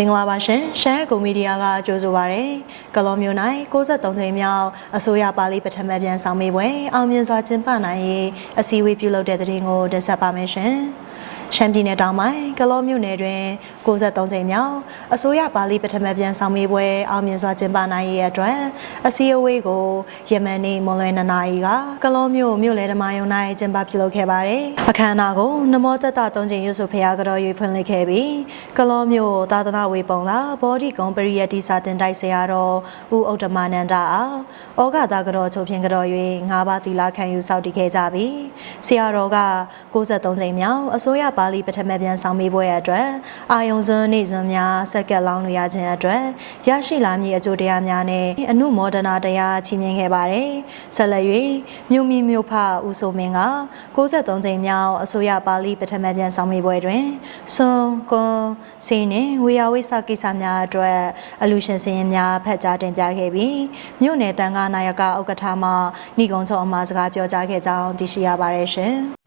မင်္ဂလာပါရှင်ရှမ်းကူမီဒီယာကကြိုဆိုပါရယ်ကလောမျိုး၌63ကြိမ်မြောက်အစိုးရပါဠိပထမပြန်ဆောင်မေးပွဲအောင်မြင်စွာကျင်းပနိုင်ရေးအစည်းအဝေးပြုလုပ်တဲ့တဲ့ရင်ကိုတင်ဆက်ပါမယ်ရှင် ရှမ်းပြည်နယ်တောင်ပိုင်းကလောမြို့နယ်တွင်63ကြိမ်မြောက်အစိုးရပါဠိပထမပြန်ဆောင်မေးပွဲအောင်မြင်စွာကျင်းပနိုင်ရေးအတွက်အစည်းအဝေးကိုယမန်နေ့မွန်လွယ်2နာရီကကလောမြို့မြို့လယ်ဓမ္မယုံ၌ကျင်းပပြုလုပ်ခဲ့ပါတယ်အခမ်းအနားကိုနမောတတ3ကြိမ်ရွတ်ဆိုဖရားကြော်ရွေဖွင့်လှစ်ခဲ့ပြီးကလောမြို့သာသနာဝေပုံလာဘောဓိကုံပရိယတ္တိစာတင်တိုက်ဆရာတော်ဦးဥဒ္ဓမနန္ဒအားဩဃတာကြော်ချုပ်ဖြင့်ကြော်၍၅ပါးသီလခံယူစောင့်တည်ခဲ့ကြပြီးဆရာတော်က63ကြိမ်မြောက်အစိုးရပါဠိပထမပြန်ဆောင်မေးပွဲအတွက်အာယုံစွန်းနေစွန်းများစက္ကက်လောင်းလို့ရခြင်းအတွက်ရရှိလာမည့်အကျိုးတရားများနဲ့အနုမောဒနာတရားချီးမြှင့်ခဲ့ပါတယ်ဆက်လက်၍မြို့မီမြို့ဖဦးဆိုမင်းက63ကြိမ်မြောက်အစိုးရပါဠိပထမပြန်ဆောင်မေးပွဲတွင်စွန်ကွန်စင်းနှင့်ဝေယဝိဆကိစ္စများအတွက်အလူရှင်စင်ရင်များဖတ်ကြားတင်ပြခဲ့ပြီးမြို့နယ်တန်ခါနာယကဥက္ကဋ္ဌမှဏိကုံချုံအမှာစကားပြောကြားခဲ့ကြောင်းသိရှိရပါတယ်ရှင်